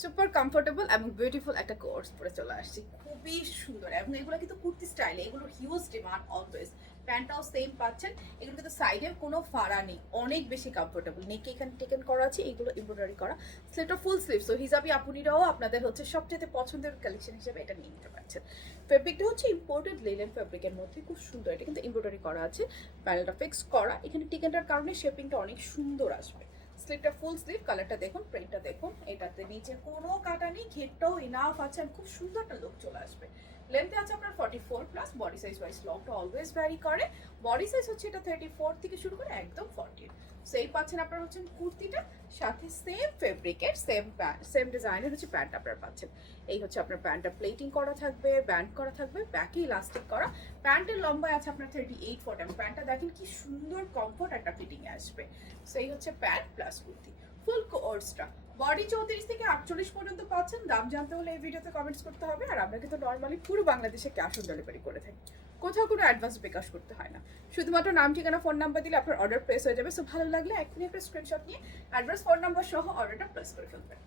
Super comfortable এবং beautiful একটা course পরে চলে আসছি, খুবই সুন্দর। এবং এগুলো কিন্তু কুর্তি স্টাইলে, এগুলোর হিউজ ডিমান্ড অলওয়েজ। প্যান্টটাও সেম পাচ্ছেন, এগুলো কিন্তু সাইডের কোনো ফাড়া নেই, অনেক বেশি কমফোর্টেবল। নেকে এখানে টেকেন করা আছে, এগুলো এমব্রয়ডারি করা। স্লিভটা ফুল স্লিভ, সো হিজাবি আপুনিরাও আপনাদের হচ্ছে সবচেয়ে পছন্দের কালেকশন হিসেবে এটা নিয়ে নিতে পারছেন। ফেব্রিকটা হচ্ছে ইম্পোর্টেড লিনেন ফেব্রিকের মধ্যে, খুব সুন্দর। এটা কিন্তু এমব্রয়ডারি করা আছে, প্যানেলটা ফিক্স করা। এখানে টিকেনটার কারণে শেপিংটা অনেক সুন্দর আসবে। স্লিভটা ফুল স্লিভ, কালারটা দেখুন, প্রিন্টটা দেখুন। এটাতে নিচে কোনো কাটা নেই, ঘেরটাও ইনাফ আছে, খুব সুন্দর একটা লুক চলে আসবে। লেন্থে আছে আপনার 44+, বডি সাইজ ওয়াইজ লংটা অলওয়েজ ভ্যারি করে। বডি সাইজ হচ্ছে এটা 34 থেকে শুরু করে একদম 40। সেই পাচ্ছেন আপনার হচ্ছেন কুর্তিটা, সাথে সেম ফেব্রিকের সেম ডিজাইনের হচ্ছে প্যান্ট আপনারা পাচ্ছেন। এই হচ্ছে আপনার প্যান্টটা প্লেটিং করা থাকবে, ব্যান্ড করা থাকবে, ব্যাকে ইলাস্টিক করা। প্যান্টের লম্বায় আছে আপনার 38 এবং প্যান্টটা দেখেন কি সুন্দর কমফোর্ট একটা ফিটিং আসবে। সেই হচ্ছে প্যান্ট প্লাস কুর্তি, ফুল কোর্সটা। বডি 34 থেকে 48 পর্যন্ত পাচ্ছেন। দাম জানতে হলে এই ভিডিওতে কমেন্টস করতে হবে। আর আমরা কিন্তু নর্মালি পুরো বাংলাদেশে ক্যাশ অন ডেলিভারি করে থাকি, কোথাও কোনো অ্যাডভান্স বিকাশ করতে হয় না। শুধুমাত্র নাম, ঠিকানা, ফোন নাম্বার দিলে আপনার অর্ডার প্লেস হয়ে যাবে। সো ভালো লাগলে এখনই একটা স্ক্রিনশট নিয়ে অ্যাড্রেস, ফোন নাম্বার সহ অর্ডারটা প্লেস করে ফেলবেন।